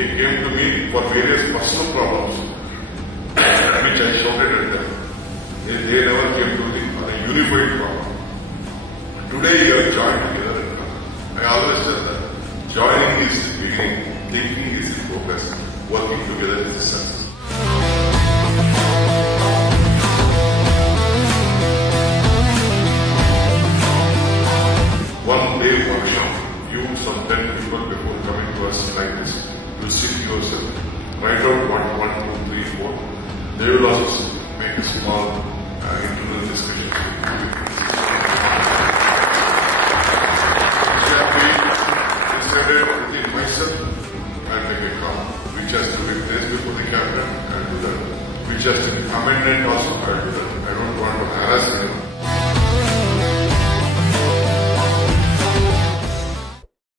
They came to me for various personal problems, which I shouted at them. They never came to me on a unified problem. Today you have joined together. I always said that joining is the beginning, thinking is the focus, working together is the success. One day workshop, you some 10 people before coming to us like this, you sit yourself, write out 1, 2, 3, 4. They will also make a small internal discussion. Decided within myself, I'll make a call. Which has to be placed before the cabinet, I'll do that. Which has to be amended also, I'll do that. I don't want to harass anyone.